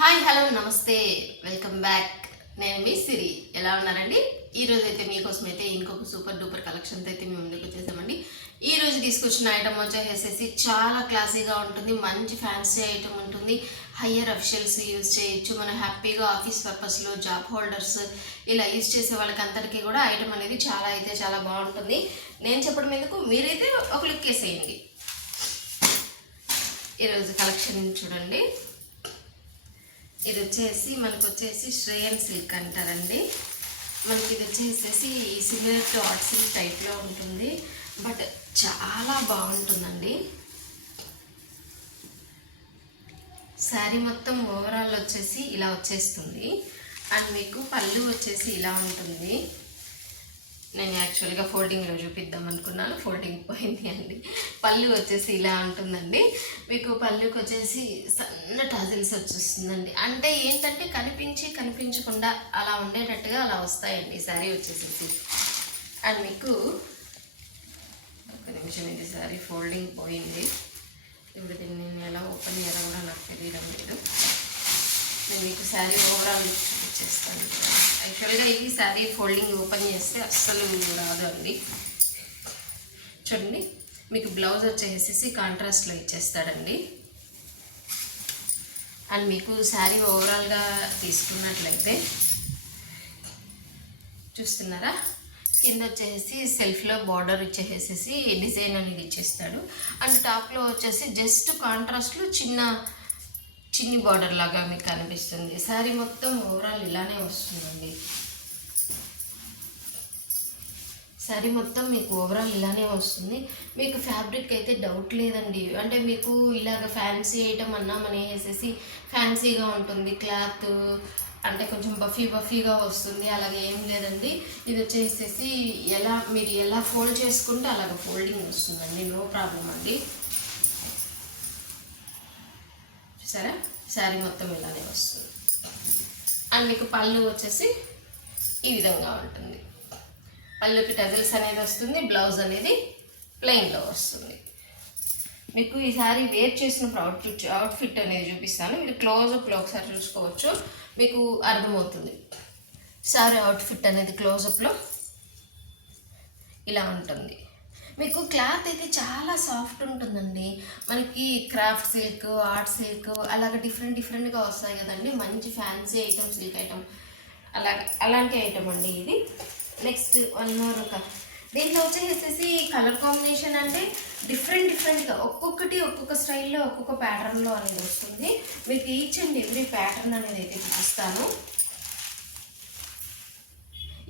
Hi hello నమస్తే welcome back. నేను మీ సిరి. ఎలా ఉన్నారండి? ఈరోజు అయితే మీకోసం అయితే ఇంకొక సూపర్ డూపర్ కలెక్షన్తో అయితే మేము ముందుకు వచ్చేసామండి. ఈరోజు తీసుకొచ్చిన ఐటమ్ వచ్చేసేసి చాలా క్లాసీగా ఉంటుంది, మంచి ఫ్యాన్సీ ఐటమ్ ఉంటుంది. హయ్యర్ అఫీషియల్స్ యూజ్ చేయొచ్చు, మనం హ్యాపీగా ఆఫీస్ పర్పస్లో జాబ్ హోల్డర్స్ ఇలా యూజ్ చేసే వాళ్ళకి అందరికీ కూడా ఐటమ్ అనేది చాలా బాగుంటుంది. నేను చెప్పడం ఎందుకు, మీరైతే ఒక లుక్ వేసేయండి. ఈరోజు కలెక్షన్ చూడండి. ఇది వచ్చేసి మనకు వచ్చేసి శ్రేయన్ సిల్క్ అంటారండి. మనకి ఇది వచ్చేసేసి సిమిలర్ టు ఆర్ట్ సిల్క్ టైప్లో ఉంటుంది, బట్ చాలా బాగుంటుందండి. శారీ మొత్తం ఓవరాల్ వచ్చేసి ఇలా వచ్చేస్తుంది. అండ్ మీకు పళ్ళు వచ్చేసి ఇలా ఉంటుంది. నేను యాక్చువల్గా ఫోల్డింగ్లో చూపిద్దాం అనుకున్నాను, ఫోల్డింగ్ పోయింది అండి. పళ్ళు వచ్చేసి ఇలా ఉంటుందండి. మీకు పళ్ళుకి వచ్చేసి సన్న టాజిల్స్ వచ్చేస్తుందండి. అంటే ఏంటంటే కనిపించకుండా అలా ఉండేటట్టుగా అలా వస్తాయండి శారీ వచ్చేసేసి. అండ్ మీకు ఒక నిమిషం, ఇది శారీ ఫోల్డింగ్ పోయింది. ఇప్పుడు దీన్ని నేను ఎలా ఓపెన్ చేయడం కూడా నాకు తెలియడం లేదు. నేను మీకు శారీ ఓవరాల్ చూపించేస్తాను. యాక్చువల్గా ఈ శారీ ఫోల్డింగ్ ఓపెన్ చేస్తే అస్సలు రాదు అండి. చూడండి, మీకు బ్లౌజ్ వచ్చేసేసి కాంట్రాస్ట్లో ఇచ్చేస్తాడండి. అండ్ మీకు శారీ ఓవరాల్గా తీసుకున్నట్లయితే చూస్తున్నారా, కింద వచ్చేసి సెల్ఫ్లో బార్డర్ ఇచ్చేసేసి డిజైన్ అనేది ఇచ్చేస్తాడు. అండ్ టాప్లో వచ్చేసి జస్ట్ కాంట్రాస్ట్లో చిన్ని బార్డర్ లాగా మీకు కనిపిస్తుంది. శారీ మొత్తం ఓవరాల్ ఇలానే వస్తుందండి. శారీ మొత్తం మీకు ఓవరాల్ ఇలానే వస్తుంది. మీకు ఫ్యాబ్రిక్ అయితే డౌట్ లేదండి. అంటే మీకు ఇలాగ ఫ్యాన్సీ ఐటమ్ అన్నామని వేసేసి ఫ్యాన్సీగా ఉంటుంది, క్లాత్ అంటే కొంచెం బఫీగా వస్తుంది, అలాగే ఏం లేదండి. ఇది వచ్చేసేసి మీరు ఎలా ఫోల్డ్ చేసుకుంటే అలాగ ఫోల్డింగ్ వస్తుందండి, నో ప్రాబ్లం అండి. సరే, శారీ మొత్తం ఇలానే వస్తుంది. అండ్ మీకు పళ్ళు వచ్చేసి ఈ విధంగా ఉంటుంది. పళ్ళుకి టజిల్స్ అనేది వస్తుంది, బ్లౌజ్ అనేది ప్లెయిన్లో వస్తుంది. మీకు ఈ శారీ వేర్ చేసినప్పుడు అవుట్ఫిట్ అనేది చూపిస్తాను. మీరు క్లోజప్లో ఒకసారి చూసుకోవచ్చు, మీకు అర్థమవుతుంది. శారీ అవుట్ఫిట్ అనేది క్లోజప్లో ఇలా ఉంటుంది. మీకు క్లాత్ అయితే చాలా సాఫ్ట్ ఉంటుందండి. మనకి క్రాఫ్ట్ సిల్క్, ఆర్ట్ సిల్క్ అలాగే డిఫరెంట్గా వస్తాయి కదండి. మంచి ఫ్యాన్సీ ఐటమ్, సిల్క్ ఐటమ్ అలాంటి ఐటమ్ అండి ఇది. నెక్స్ట్ వన్ మోర్ దీంట్లో వచ్చేసేసి కలర్ కాంబినేషన్ అంటే డిఫరెంట్గా ఒక్కొక్క స్టైల్లో ఒక్కొక్క ప్యాటర్న్లో అనేది వస్తుంది. మీకు ఈచ్ అండ్ ఎవ్రీ ప్యాటర్న్ అనేది అయితే చూపిస్తాను.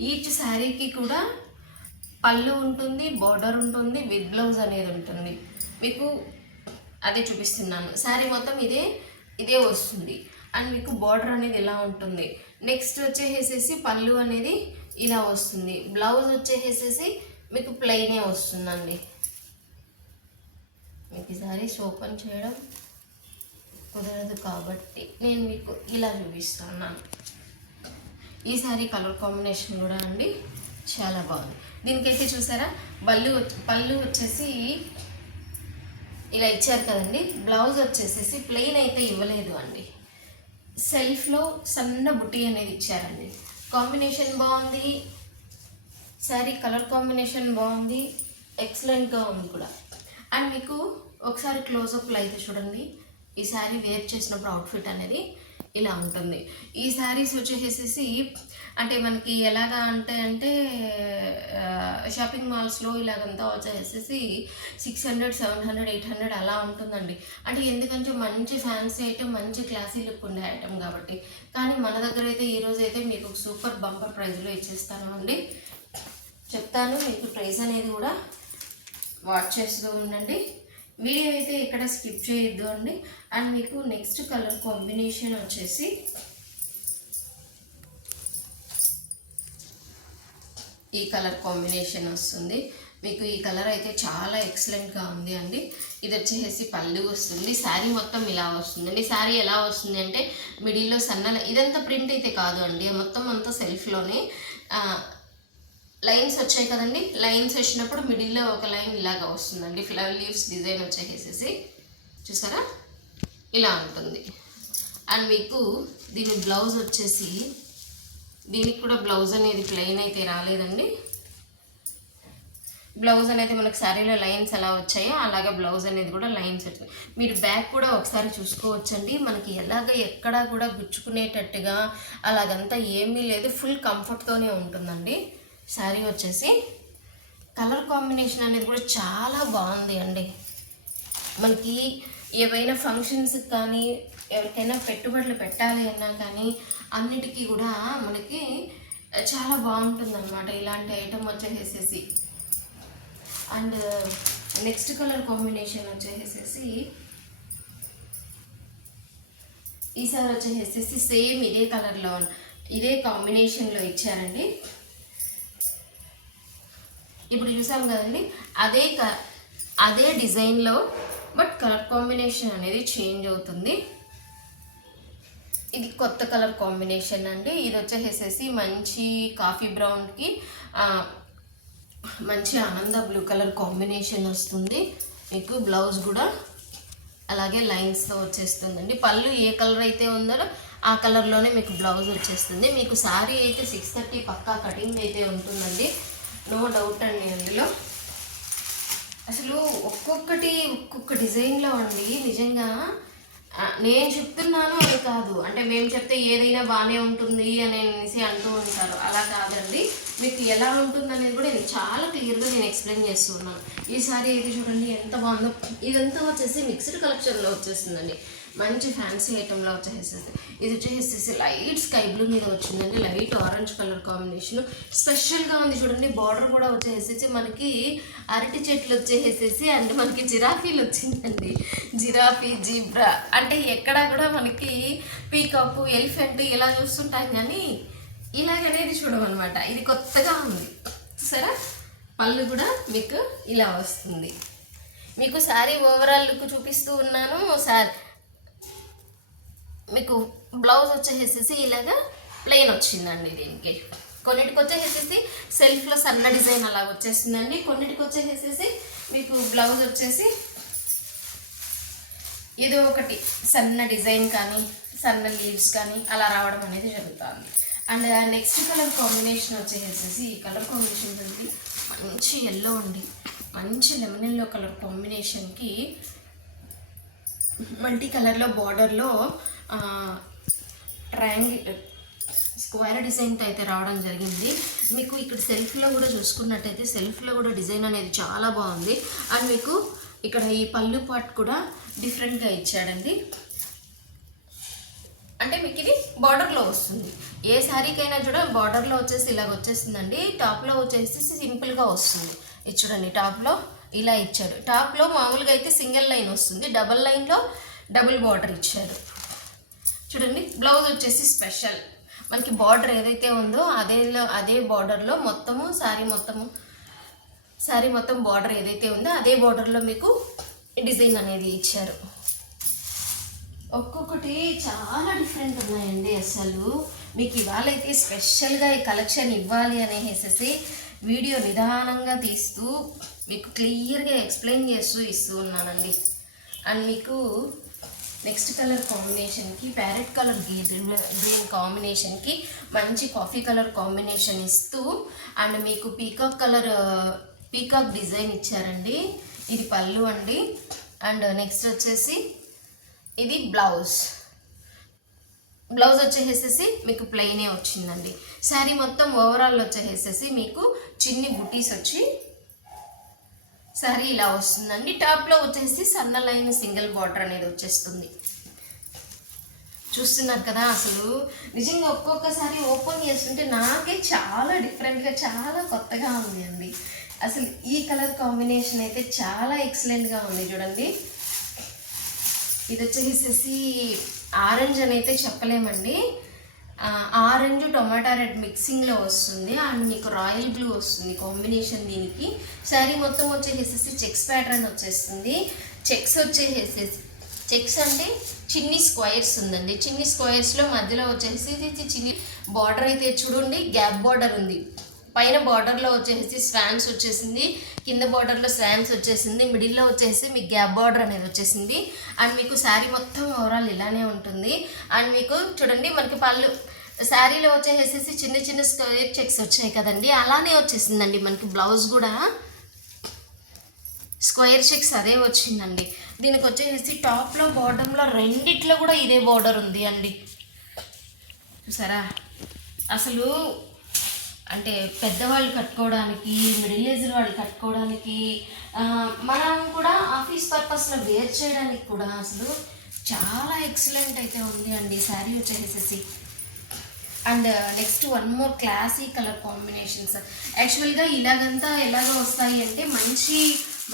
ఈచ్ శారీకి కూడా పళ్ళు ఉంటుంది, బార్డర్ ఉంటుంది, విత్ బ్లౌజ్ అనేది ఉంటుంది. మీకు అదే చూపిస్తున్నాను. శారీ మొత్తం ఇదే వస్తుంది. అండ్ మీకు బార్డర్ అనేది ఇలా ఉంటుంది. నెక్స్ట్ వచ్చేసేసి పళ్ళు అనేది ఇలా వస్తుంది. బ్లౌజ్ వచ్చేసేసి మీకు ప్లెయినే వస్తుందండి. మీకు ఈ శారీస్ ఓపెన్ చేయడం కుదరదు కాబట్టి నేను మీకు ఇలా చూపిస్తున్నాను. ఈ శారీ కలర్ కాంబినేషన్ కూడా అండి చాలా బాగుంది. దీనికైతే చూసారా, పళ్ళు వచ్చేసి ఇలా ఇచ్చారు కదండి. బ్లౌజ్ వచ్చేసేసి ప్లెయిన్ అయితే ఇవ్వలేదు అండి, సెల్ఫ్లో సన్న బుట్టి అనేది ఇచ్చారండి. కాంబినేషన్ బాగుంది, శారీ కలర్ కాంబినేషన్ బాగుంది, ఎక్సలెంట్గా ఉంది కూడా. అండ్ మీకు ఒకసారి క్లోజప్లో అయితే చూడండి, ఈ శారీ వేర్ చేసినప్పుడు అవుట్ఫిట్ అనేది ఇలా ఉంటుంది. ఈ శారీస్ వచ్చేసేసి అంటే మనకి ఎలాగా అంటే షాపింగ్ మాల్స్లో ఇలాగంతా వచ్చేసేసి 600, 700, 800 అలా ఉంటుందండి. అంటే ఎందుకంటే మంచి ఫ్యాన్సీ ఐటమ్, మంచి క్లాసీ లుక్ ఉండే ఐటమ్ కాబట్టి. కానీ మన దగ్గర అయితే ఈరోజు అయితే మీకు సూపర్ బంపర్ ప్రైజ్లో ఇచ్చేస్తాను అండి. చెప్తాను, మీకు ప్రైస్ అనేది కూడా వాచ్ చేస్తూ ఉండండి. వీడియో అయితే ఇక్కడ స్కిప్ చేయొద్దు అండి. అండ్ మీకు నెక్స్ట్ కలర్ కాంబినేషన్ వచ్చేసి ఈ కలర్ కాంబినేషన్ వస్తుంది. మీకు ఈ కలర్ అయితే చాలా ఎక్సలెంట్గా ఉంది అండి. ఇది వచ్చేసి పళ్ళు వస్తుంది. శారీ మొత్తం ఇలా వస్తుందండి. శారీ ఎలా వస్తుంది అంటే మిడిల్లో ఇదంతా ప్రింట్ అయితే కాదు అండి, మొత్తం అంతా సెల్ఫ్లోనే లైన్స్ వచ్చాయి కదండి. లైన్స్ వచ్చినప్పుడు మిడిల్లో ఒక లైన్ ఇలాగా వస్తుందండి. ఫ్లవర్ లీవ్స్ డిజైన్ వచ్చేసేసి చూసారా, ఇలా ఉంటుంది. అండ్ మీకు దీని బ్లౌజ్ వచ్చేసి, దీనికి కూడా బ్లౌజ్ అనేది ప్లెయిన్ అయితే రాలేదండి. బ్లౌజ్ అనేది మనకు శారీలో లైన్స్ ఎలా వచ్చాయో అలాగే బ్లౌజ్ అనేది కూడా లైన్స్ వచ్చాయి. మీరు బ్యాక్ కూడా ఒకసారి చూసుకోవచ్చండి. మనకి ఎక్కడా కూడా గుచ్చుకునేటట్టుగా అలాగంతా ఏమీ లేదు, ఫుల్ కంఫర్ట్తోనే ఉంటుందండి. శారీ వచ్చేసి కలర్ కాంబినేషన్ అనేది కూడా చాలా బాగుంది అండి. మనకి ఏవైనా ఫంక్షన్స్కి కానీ ఎవరికైనా పెట్టుబడులు పెట్టాలి అన్నా కానీ అన్నిటికీ కూడా మనకి చాలా బాగుంటుంది అన్నమాట ఇలాంటి ఐటమ్ వచ్చేసేసి. అండ్ నెక్స్ట్ కలర్ కాంబినేషన్ వచ్చేసేసి ఈసారి వచ్చేసేసి సేమ్ ఇదే కలర్లో ఇదే కాంబినేషన్లో ఇచ్చారండి. ఇప్పుడు చూసాం కదండి, అదే డిజైన్లో బట్ కలర్ కాంబినేషన్ అనేది చేంజ్ అవుతుంది. ఇది కొత్త కలర్ కాంబినేషన్ అండి. ఇది వచ్చేసేసి మంచి కాఫీ బ్రౌన్కి మంచి ఆనంద బ్లూ కలర్ కాంబినేషన్ వస్తుంది. మీకు బ్లౌజ్ కూడా అలాగే లైన్స్తో వచ్చేస్తుందండి. పళ్ళు ఏ కలర్ అయితే ఉందో ఆ కలర్లోనే మీకు బ్లౌజ్ వచ్చేస్తుంది. మీకు శారీ అయితే 630 పక్కా కటింగ్ అయితే ఉంటుందండి, నో డౌట్ అండి. అందులో అసలు ఒక్కొక్క డిజైన్లో అండి నిజంగా నేను చెప్తున్నాను అని కాదు, అంటే మేము చెప్తే ఏదైనా బాగానే ఉంటుంది అనేసి అంటూ ఉంటారు. అలా కాదండి, మీకు ఎలా ఉంటుంది అనేది కూడా నేను చాలా క్లియర్గా నేను ఎక్స్ప్లెయిన్ చేస్తున్నాను. ఈ సారీ అయితే చూడండి ఎంత బాగుందో. ఇదంతా వచ్చేసి మిక్స్డ్ కలెక్షన్లో వచ్చేసిందండి, మంచి ఫ్యాన్సీ ఐటెంలో వచ్చేసేసి. ఇది వచ్చేసేసి లైట్ స్కై బ్లూ మీద వచ్చిందండి, లైట్ ఆరెంజ్ కలర్ కాంబినేషన్ స్పెషల్గా ఉంది చూడండి. బార్డర్ కూడా వచ్చేసేసి మనకి అరటి చెట్లు వచ్చేసేసి అండ్ మనకి జిరాఫీలు వచ్చిందండి. జిరాఫీ, జీబ్రా అంటే ఎక్కడా కూడా మనకి పీకాక్, ఎలిఫెంట్ ఇలా చూస్తుంటాం కానీ ఇలాగనేది చూడమన్నమాట. ఇది కొత్తగా ఉంది సరే. పళ్ళు కూడా మీకు ఇలా వస్తుంది. మీకు శారీ ఓవరాల్ లుక్ చూపిస్తూ ఉన్నాను. మీకు బ్లౌజ్ వచ్చేసేసి ఇలాగా ప్లెయిన్ వచ్చిందండి. దీనికి కొన్నిటికి వచ్చేసేసి సెల్ఫ్లో సన్న డిజైన్ అలా వచ్చేస్తుందండి. కొన్నిటికి వచ్చేసేసి మీకు బ్లౌజ్ వచ్చేసి ఏదో ఒకటి సన్న డిజైన్ కానీ సన్న లీవ్స్ కానీ అలా రావడం అనేది జరుగుతుంది. అండ్ నెక్స్ట్ కలర్ కాంబినేషన్ వచ్చేసేసి ఈ కలర్ కాంబినేషన్ ఉంది మంచి ఎల్లో అండి, మంచి లెమన్ ఎల్లో కలర్ కాంబినేషన్కి మల్టీ కలర్లో బార్డర్లో ట్రయాంగిల్ స్క్వేర్ డిజైన్తో అయితే రావడం జరిగింది. మీకు ఇక్కడ సెల్ఫ్లో కూడా చూసుకున్నట్టయితే సెల్ఫ్లో కూడా డిజైన్ అనేది చాలా బాగుంది. అండ్ మీకు ఇక్కడ ఈ పళ్ళు పార్ట్ కూడా డిఫరెంట్గా ఇచ్చాడండి. అంటే మీకు ఇది బార్డర్లో వస్తుంది. ఏ శారీకైనా చూడండి బార్డర్లో వచ్చేసి ఇలాగ వచ్చేస్తుందండి. టాప్లో వచ్చేసి సింపుల్గా వస్తుంది. ఇది చూడండి టాప్లో ఇలా ఇచ్చాడు. టాప్లో మామూలుగా అయితే సింగిల్ లైన్ వస్తుంది, డబల్ లైన్లో డబుల్ బార్డర్ ఇచ్చాడు చూడండి. బ్లౌజ్ వచ్చేసి స్పెషల్ మనకి బార్డర్ ఏదైతే ఉందో అదే బార్డర్లో మొత్తము శారీ మొత్తం బార్డర్ ఏదైతే ఉందో అదే బార్డర్లో మీకు డిజైన్ అనేది ఇచ్చారు. ఒక్కొక్కటి చాలా డిఫరెంట్ ఉన్నాయండి. అసలు మీకు ఇవాళ అయితే స్పెషల్గా ఈ కలెక్షన్ ఇవ్వాలి అనేసి వీడియో నిదానంగా తీస్తూ మీకు క్లియర్గా ఎక్స్ప్లెయిన్ చేస్తూ ఇస్తూ ఉన్నానండి. అండ్ మీకు నెక్స్ట్ కలర్ కాంబినేషన్కి ప్యారెట్ కలర్ గ్రీన్ కాంబినేషన్కి మంచి కాఫీ కలర్ కాంబినేషన్ ఇస్తూ అండ్ మీకు పీకాక్ డిజైన్ ఇచ్చారండి. ఇది పళ్ళు అండి. అండ్ నెక్స్ట్ వచ్చేసి ఇది బ్లౌజ్ వచ్చేసేసి మీకు ప్లెయినే వచ్చిందండి. శారీ మొత్తం ఓవరాల్ వచ్చేసేసి మీకు చిన్ని బుటీస్ వచ్చి శారీ ఇలా వస్తుందండి. టాప్లో వచ్చేసి సన్న లైన్ సింగిల్ బార్డర్ అనేది వచ్చేస్తుంది. చూస్తున్నారు కదా, అసలు నిజంగా ఒక్కొక్కసారి ఓపెన్ చేస్తుంటే నాకే చాలా డిఫరెంట్గా చాలా కొత్తగా ఉంది అండి. అసలు ఈ కలర్ కాంబినేషన్ అయితే చాలా ఎక్సలెంట్గా ఉంది చూడండి. ఇది వచ్చేసేసి ఆరెంజ్ అని అయితే చెప్పలేమండి, ఆరెంజ్ టొమాటో రెడ్ మిక్సింగ్లో వస్తుంది. అండ్ మీకు రాయల్ బ్లూ వస్తుంది కాంబినేషన్. దీనికి శారీ మొత్తం వచ్చేసేసి చెక్స్ ప్యాటర్న్ వచ్చేస్తుంది. చెక్స్ అంటే చిన్ని స్క్వైర్స్ ఉందండి. చిన్ని స్క్వైర్స్లో మధ్యలో వచ్చేసి చిన్ని బార్డర్ అయితే చూడండి, గ్యాప్ బార్డర్ ఉంది. పైన బార్డర్లో వచ్చేసి స్వాన్స్ వచ్చేసింది, కింద బార్డర్లో స్లామ్స్ వచ్చేసింది, మిడిల్లో వచ్చేసి మీకు గ్యాప్ బార్డర్ అనేది వచ్చేసింది. అండ్ మీకు శారీ మొత్తం ఓవరాల్ ఇలానే ఉంటుంది. అండ్ మీకు చూడండి మనకి పళ్ళు శారీలో వచ్చేసేసి చిన్న చిన్న స్క్వేర్ చెక్స్ వచ్చాయి కదండి, అలానే వచ్చేసిందండి. మనకి బ్లౌజ్ కూడా స్క్వేర్ చెక్స్ అదే వచ్చిందండి. దీనికి వచ్చేసి టాప్లో బాటంలో రెండిట్లో కూడా ఇదే బార్డర్ ఉంది అండి. చూసారా, అసలు అంటే పెద్దవాళ్ళు కట్టుకోవడానికి, మిడిల్ ఏజ్ వాళ్ళు కట్టుకోవడానికి, మనం కూడా ఆఫీస్ పర్పస్లో వేర్ చేయడానికి కూడా అసలు చాలా ఎక్సలెంట్ అయితే ఉంది అండి శారీ వచ్చేసేసి. And next one more classy colour combinations. యాక్చువల్గా ఇలాగంతా ఎలాగో వస్తాయి అంటే మంచి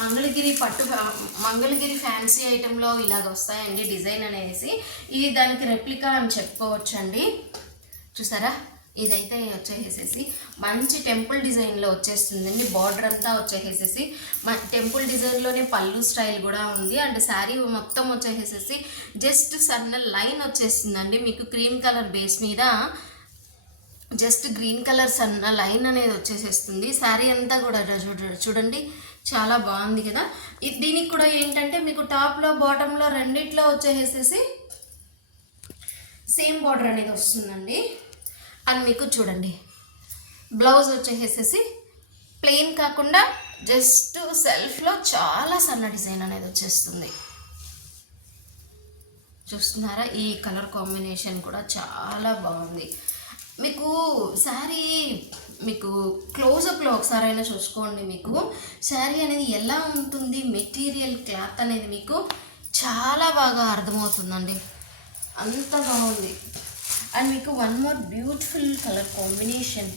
మంగళగిరి ఫ్యాన్సీ ఐటెంలో ఇలాగ వస్తాయండి డిజైన్ అనేసి. ఇది దానికి రెప్లికా అని చెప్పుకోవచ్చు అండి. చూసారా, ఇదైతే వచ్చేసేసి మంచి టెంపుల్ డిజైన్లో వచ్చేస్తుందండి. బార్డర్ అంతా వచ్చేసేసి టెంపుల్ డిజైన్లోనే పళ్ళు స్టైల్ కూడా ఉంది. అండ్ శారీ మొత్తం వచ్చేసేసి జస్ట్ సన్న లైన్ వచ్చేస్తుందండి. మీకు క్రీమ్ కలర్ బేస్ మీద జస్ట్ గ్రీన్ కలర్ సన్న లైన్ అనేది వచ్చేసేస్తుంది. శారీ అంతా కూడా చూడండి, చాలా బాగుంది కదా. దీనికి కూడా ఏంటంటే మీకు టాప్లో బాటంలో రెండిట్లో వచ్చేసేసి సేమ్ బార్డర్ అనేది వస్తుందండి. అండ్ మీకు చూడండి బ్లౌజ్ వచ్చేసేసి ప్లెయిన్ కాకుండా జస్ట్ సెల్ఫ్లో చాలా సన్న డిజైన్ అనేది వచ్చేస్తుంది. చూస్తున్నారా, ఈ కలర్ కాంబినేషన్ కూడా చాలా బాగుంది. మీకు శారీ మీకు క్లోజప్లో ఒకసారైనా చూసుకోండి. మీకు శారీ అనేది ఎలా ఉంటుంది, మెటీరియల్ క్లాత్ అనేది మీకు చాలా బాగా అర్థమవుతుందండి, అంత బాగుంది. అండ్ మీకు one more beautiful colour combination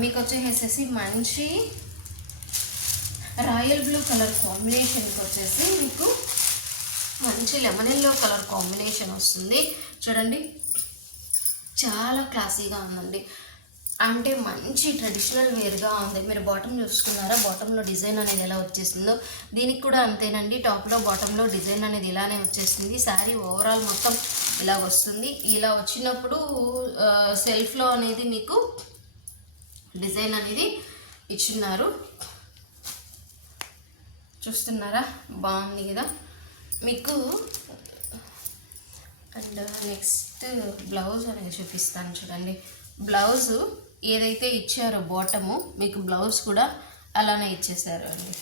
మీకు వచ్చేసేసి మంచి రాయల్ బ్లూ కలర్ కాంబినేషన్కి వచ్చేసి మీకు మంచి లెమన్ ఎల్లో కలర్ కాంబినేషన్ వస్తుంది. చూడండి, చాలా క్లాసీగా ఉందండి. అంటే మంచి ట్రెడిషనల్ వేర్గా ఉంది. మీరు బాటమ్ చూసుకున్నారా, బాటంలో డిజైన్ అనేది ఎలా వచ్చేసిందో దీనికి కూడా అంతేనండి. టాప్లో బాటంలో డిజైన్ అనేది ఇలానే వచ్చేసింది. శారీ ఓవరాల్ మొత్తం ఇలా వస్తుంది. ఇలా వచ్చినప్పుడు సెల్ఫ్లో అనేది మీకు డిజైన్ అనేది ఇచ్చిన్నారు. చూస్తున్నారా, బాగుంది కదా మీకు. అండ్ నెక్స్ట్ బ్లౌజ్ అనేది చూపిస్తాను చూడండి. బ్లౌజు ఏదైతే ఇచ్చారో బాటము మీకు బ్లౌజ్ కూడా అలానే ఇచ్చేసారు అండి.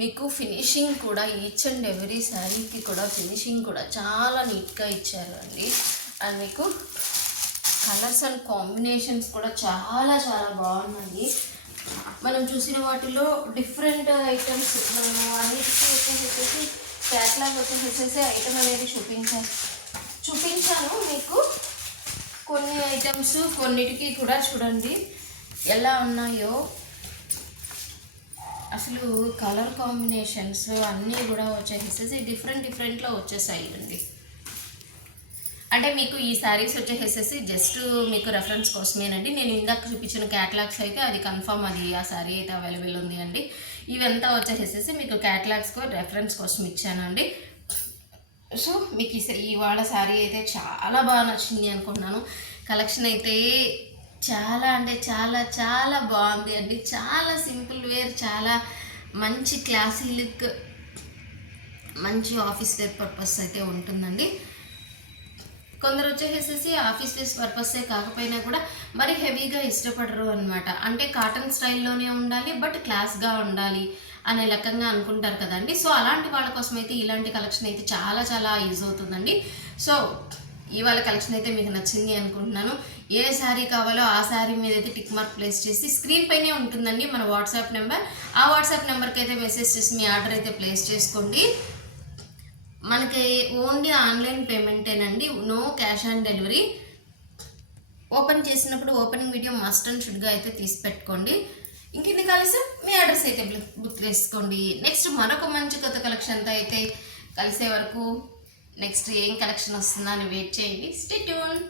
మీకు ఫినిషింగ్ కూడా ఈచ్ అండ్ ఎవ్రీ శారీకి కూడా ఫినిషింగ్ కూడా చాలా నీట్గా ఇచ్చారు అండి. అండ్ మీకు కలర్స్ అండ్ కాంబినేషన్స్ కూడా చాలా చాలా బాగున్నాయి. మనం చూసిన వాటిలో డిఫరెంట్ ఐటమ్స్ మనము అన్నిటికీ వచ్చేసేసి క్యాట్లాగ్ వచ్చేసేసి ఐటమ్ అనేది చూపించాను మీకు. కొన్ని ఐటమ్స్ కొన్నిటికి కూడా చూడండి ఎలా ఉన్నాయో. అసలు కలర్ కాంబినేషన్స్ అన్నీ కూడా వచ్చేసేసి డిఫరెంట్లో వచ్చేసాయి అండి. అంటే మీకు ఈ శారీస్ వచ్చేసేసి జస్ట్ మీకు రెఫరెన్స్ కోసమేనండి. నేను ఇందాక చూపించిన క్యాటలాగ్స్ అయితే అది కన్ఫర్మ్, అది ఆ శారీ అయితే అవైలబుల్ ఉంది అండి. ఇవంతా వచ్చేసేసి మీకు క్యాటలాగ్స్ రెఫరెన్స్ కోసం ఇచ్చానండి. సో మీకు ఇవాళ శారీ అయితే చాలా బాగా నచ్చింది అనుకుంటున్నాను. కలెక్షన్ అయితే చాలా అంటే చాలా చాలా బాగుంది అండి. చాలా సింపుల్ వేర్, చాలా మంచి క్లాసీ లుక్, మంచి ఆఫీస్ వేర్ పర్పస్ అయితే ఉంటుందండి. కొందరు వచ్చేసేసి ఆఫీస్ వేర్ పర్పసే కాకపోయినా కూడా మరి హెవీగా ఇష్టపడరు అనమాట. అంటే కాటన్ స్టైల్లోనే ఉండాలి బట్ క్లాస్గా ఉండాలి అనే రకంగా అనుకుంటారు కదండి. సో అలాంటి వాళ్ళ కోసం అయితే ఇలాంటి కలెక్షన్ అయితే చాలా చాలా యూజ్ అవుతుందండి. సో ఇవాళ కలెక్షన్ అయితే మీకు నచ్చింది అనుకుంటున్నాను. ఏ శారీ కావాలో ఆ శారీ మీద అయితే టిక్ మార్క్ ప్లేస్ చేసి స్క్రీన్ పైనే ఉంటుందండి మన వాట్సాప్ నెంబర్. ఆ వాట్సాప్ నెంబర్కి అయితే మెసేజ్ చేసి మీ ఆర్డర్ అయితే ప్లేస్ చేసుకోండి. మనకి ఓన్లీ ఆన్లైన్ పేమెంటేనండి, no cash on delivery. Open చేసినప్పుడు ఓపెనింగ్ వీడియో మస్ట్ అండ్ షుడ్గా అయితే తీసి పెట్టుకోండి. ఇంకెందుకు కలిసి మీ అడ్రస్ అయితే బుక్ చేసుకోండి. నెక్స్ట్ మరొక మంచి కొత్త కలెక్షన్తో అయితే కలిసే వరకు నెక్స్ట్ ఏం కలెక్షన్ వస్తుందా అని వెయిట్ చేయండి. Stay tune.